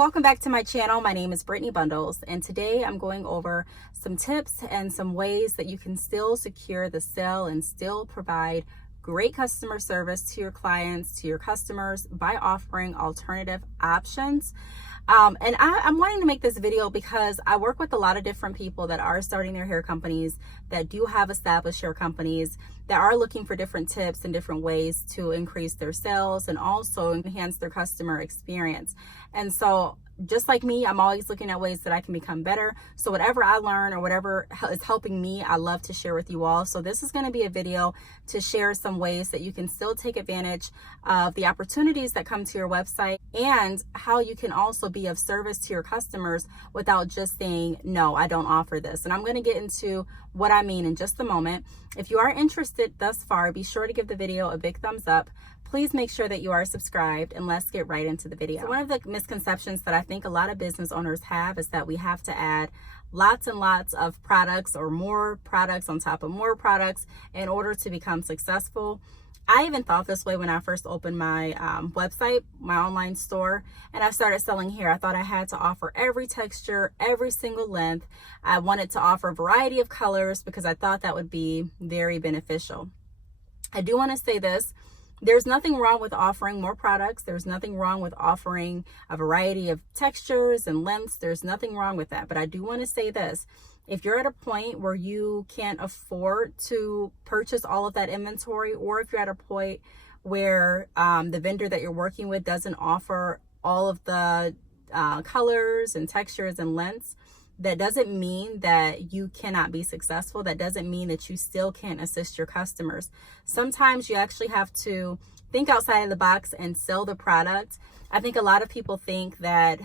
welcome back to my channel. My name is Brittany Bundles, and today I'm going over some tips and some ways that you can still secure the sale and still provide great customer service to your clients, to your customers, by offering alternative options. I'm wanting to make this video because I work with a lot of different people that are starting their hair companies, that do have established hair companies, that are looking for different tips and different ways to increase their sales and also enhance their customer experience. And so just like me, I'm always looking at ways that I can become better. So whatever I learn or whatever is helping me, I love to share with you all. So this is going to be a video to share some ways that you can still take advantage of the opportunities that come to your website, and how you can also be of service to your customers without just saying, no, I don't offer this. And I'm going to get into what I mean in just a moment. If you are interested thus far, be sure to give the video a big thumbs up. Please make sure that you are subscribed, and let's get right into the video. So one of the misconceptions that I think a lot of business owners have is that we have to add lots and lots of products or more products on top of more products in order to become successful. I even thought this way when I first opened my website, my online store, and I started selling hair. I thought I had to offer every texture, every single length. I wanted to offer a variety of colors because I thought that would be very beneficial. I do want to say this. There's nothing wrong with offering more products. There's nothing wrong with offering a variety of textures and lengths. There's nothing wrong with that. But I do want to say this. If you're at a point where you can't afford to purchase all of that inventory, or if you're at a point where the vendor that you're working with doesn't offer all of the colors and textures and lengths, that doesn't mean that you cannot be successful. That doesn't mean that you still can't assist your customers. Sometimes you actually have to think outside of the box and sell the product. I think a lot of people think that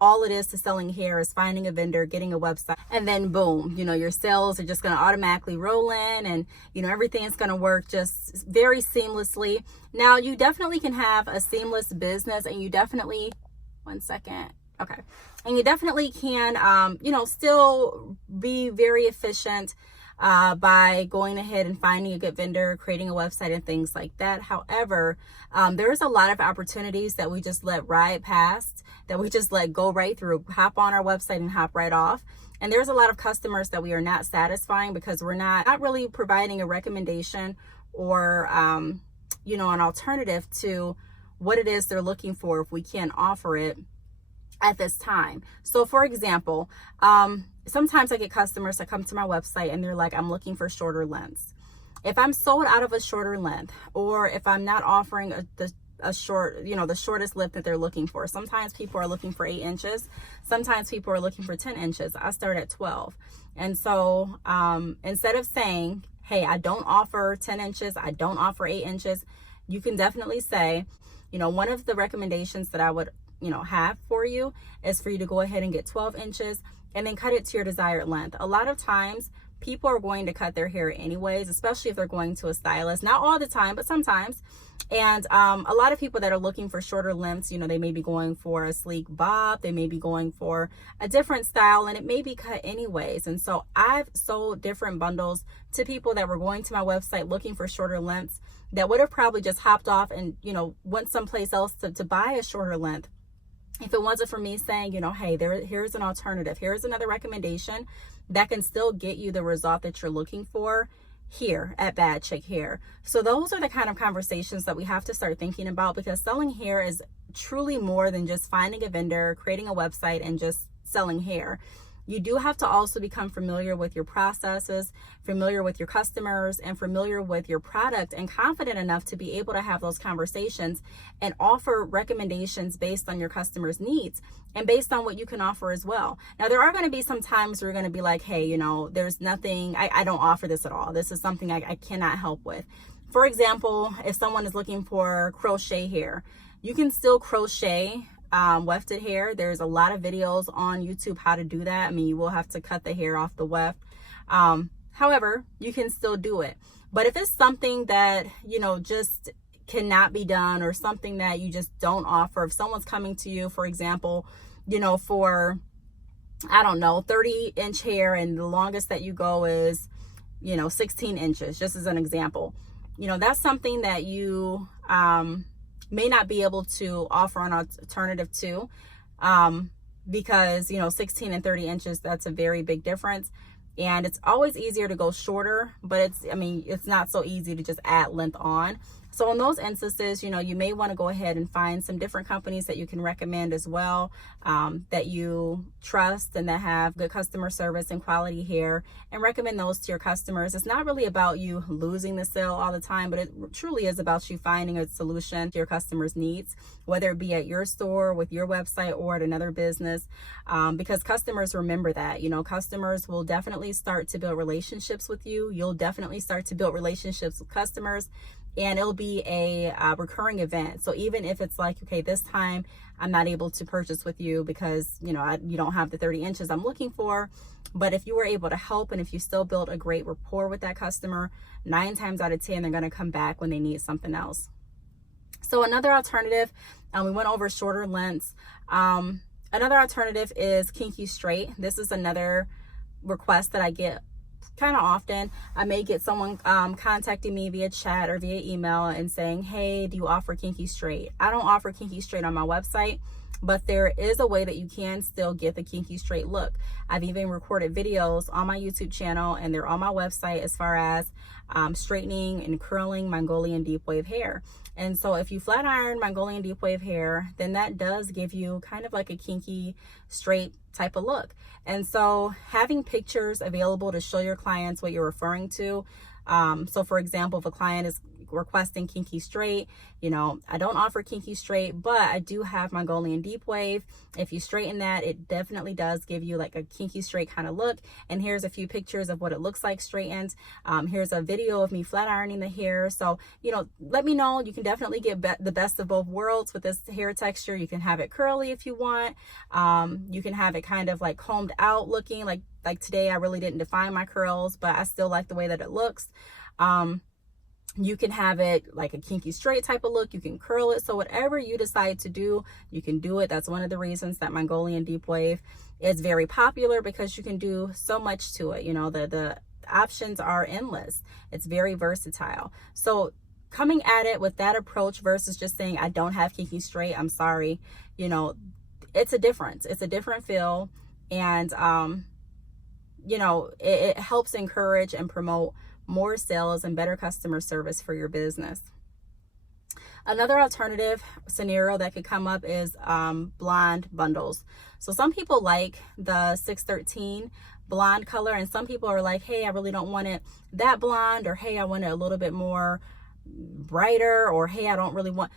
all it is to selling hair is finding a vendor, getting a website, and then boom, your sales are just going to automatically roll in, and everything's going to work just very seamlessly. Now, you definitely can have a seamless business, and you definitely, and you definitely can, still be very efficient by going ahead and finding a good vendor, creating a website and things like that. However, there's a lot of opportunities that we just let ride past, that we just let go right through, hop on our website and hop right off. And there's a lot of customers that we are not satisfying because we're not really providing a recommendation or, an alternative to what it is they're looking for if we can't offer it at this time. So for example, sometimes I get customers that come to my website and they're like, I'm looking for shorter lengths. If I'm sold out of a shorter length, or if I'm not offering a short, the shortest length that they're looking for. Sometimes people are looking for 8 inches. Sometimes people are looking for 10 inches. I start at 12. And so instead of saying, hey, I don't offer 10 inches, I don't offer 8 inches, you can definitely say, one of the recommendations that I would have for you is for you to go ahead and get 12 inches and then cut it to your desired length. A lot of times people are going to cut their hair anyways, especially if they're going to a stylist. Not all the time, but sometimes. And a lot of people that are looking for shorter lengths, they may be going for a sleek bob, they may be going for a different style, and it may be cut anyways. And so I've sold different bundles to people that were going to my website looking for shorter lengths, that would have probably just hopped off and went someplace else to buy a shorter length. If it wasn't for me saying, hey, here's an alternative, here's another recommendation that can still get you the result that you're looking for here at Bad Chick Hair. So those are the kind of conversations that we have to start thinking about, because selling hair is truly more than just finding a vendor, creating a website, and just selling hair. You do have to also become familiar with your processes, familiar with your customers, and familiar with your product, and confident enough to be able to have those conversations and offer recommendations based on your customers' needs and based on what you can offer as well. Now, there are going to be some times where you're going to be like, hey, there's nothing, I don't offer this at all. This is something I cannot help with. For example, if someone is looking for crochet hair, you can still crochet wefted hair. There's a lot of videos on YouTube how to do that. I mean, you will have to cut the hair off the weft. However, you can still do it. But if it's something that, just cannot be done, or something that you just don't offer, if someone's coming to you, for example, for, 30-inch hair, and the longest that you go is, 16 inches, just as an example, that's something that you, may not be able to offer an alternative to. because, 16 and 30 inches, that's a very big difference. And it's always easier to go shorter, but it's not so easy to just add length on. So in those instances, you may want to go ahead and find some different companies that you can recommend as well, that you trust and that have good customer service and quality hair, and recommend those to your customers. It's not really about you losing the sale all the time, but it truly is about you finding a solution to your customers' needs, whether it be at your store, with your website, or at another business, because customers remember that. Customers will definitely start to build relationships with you. You'll definitely start to build relationships with customers, and it'll be a recurring event. So even if it's like, okay, this time I'm not able to purchase with you because, you don't have the 30 inches I'm looking for. But if you were able to help, and if you still build a great rapport with that customer, 9 times out of 10, they're going to come back when they need something else. So another alternative, we went over shorter lengths. Another alternative is kinky straight. This is another request that I get kind of often. I may get someone contacting me via chat or via email and saying, hey, do you offer kinky straight? I don't offer kinky straight on my website, but there is a way that you can still get the kinky straight look. I've even recorded videos on my YouTube channel, and they're on my website, as far as straightening and curling Mongolian deep wave hair. And so if you flat iron Mongolian deep wave hair, then that does give you kind of like a kinky straight type of look. And so having pictures available to show your clients what you're referring to. So for example, if a client is requesting kinky straight, I don't offer kinky straight, but I do have Mongolian deep wave. If you straighten that, it definitely does give you like a kinky straight kind of look. And here's a few pictures of what it looks like straightened. Here's a video of me flat ironing the hair. So, let me know. You can definitely get the best of both worlds with this hair texture. You can have it curly if you want. You can have it kind of like combed out looking, like today I really didn't define my curls, but I still like the way that it looks. You can have it like a kinky straight type of look. You can curl it. So whatever you decide to do, you can do it. That's one of the reasons that Mongolian deep wave is very popular, because you can do so much to it. The options are endless. It's very versatile. So coming at it with that approach versus just saying, I don't have kinky straight, I'm sorry, it's a difference. It's a different feel. And, it helps encourage and promote more sales and better customer service for your business. Another alternative scenario that could come up is blonde bundles. So some people like the 613 blonde color, and some people are like, hey, I really don't want it that blonde, or hey, I want it a little bit more brighter, or hey, I don't really want,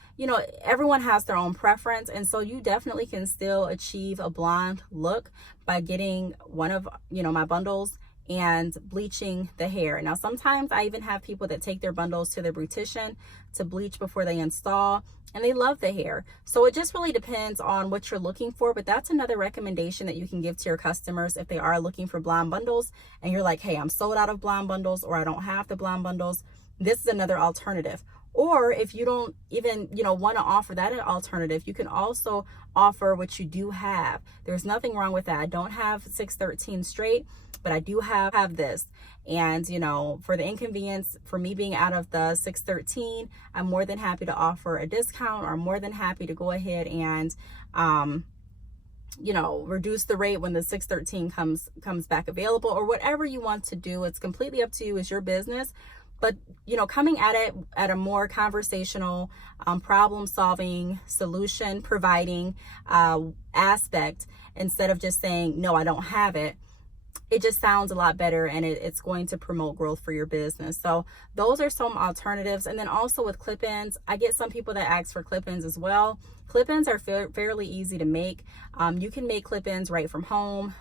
everyone has their own preference. And so you definitely can still achieve a blonde look by getting one of, my bundles and bleaching the hair. Now, sometimes I even have people that take their bundles to their beautician to bleach before they install, and they love the hair. So it just really depends on what you're looking for. But that's another recommendation that you can give to your customers if they are looking for blonde bundles and you're like, hey, I'm sold out of blonde bundles, or I don't have the blonde bundles. This is another alternative. Or if you don't even, want to offer that alternative, you can also offer what you do have. There's nothing wrong with that. I don't have 613 straight, but I do have this. And, for the inconvenience, for me being out of the 613, I'm more than happy to offer a discount, or I'm more than happy to go ahead and, reduce the rate when the 613 comes back available, or whatever you want to do. It's completely up to you. It's your business. But, coming at it at a more conversational, problem solving, solution providing aspect, instead of just saying, no, I don't have it, it just sounds a lot better, and it's going to promote growth for your business. So those are some alternatives. And then also with clip-ins, I get some people that ask for clip-ins as well. Clip-ins are fairly easy to make. You can make clip-ins right from home.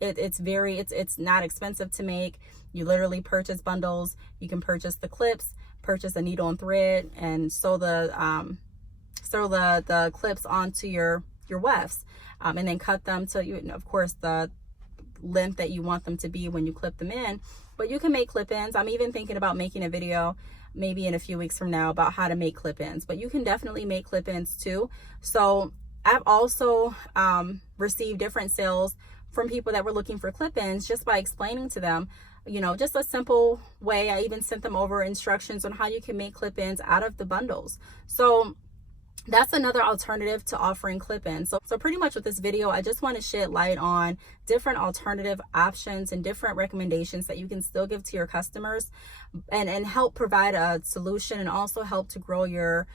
It's not expensive to make. You literally purchase bundles. You can purchase the clips, purchase a needle and thread, and sew the clips onto your wefts, and then cut them to, of course, the length that you want them to be when you clip them in. But you can make clip-ins. I'm even thinking about making a video maybe in a few weeks from now about how to make clip-ins, but you can definitely make clip-ins too. So I've also received different sales from people that were looking for clip-ins just by explaining to them, just a simple way. I even sent them over instructions on how you can make clip-ins out of the bundles. So that's another alternative to offering clip-ins. So pretty much with this video, I just want to shed light on different alternative options and different recommendations that you can still give to your customers, and help provide a solution, and also help to grow your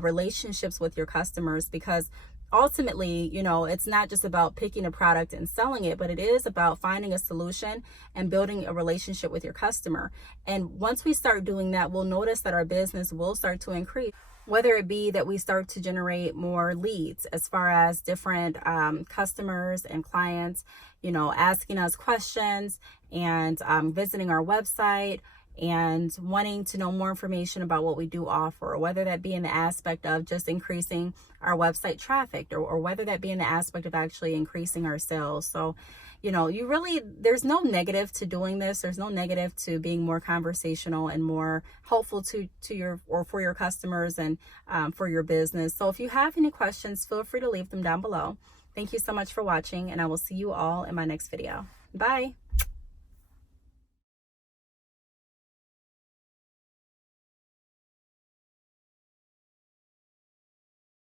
relationships with your customers. Because ultimately, you know, it's not just about picking a product and selling it, but it is about finding a solution and building a relationship with your customer. And once we start doing that, we'll notice that our business will start to increase. Whether it be that we start to generate more leads as far as different customers and clients, you know, asking us questions and visiting our website and wanting to know more information about what we do offer, or whether that be in the aspect of just increasing our website traffic, or whether that be in the aspect of actually increasing our sales. So, you know, there's no negative to doing this. There's no negative to being more conversational and more helpful to your, or for your customers, and for your business. So if you have any questions, feel free to leave them down below. Thank you so much for watching, and I will see you all in my next video. Bye.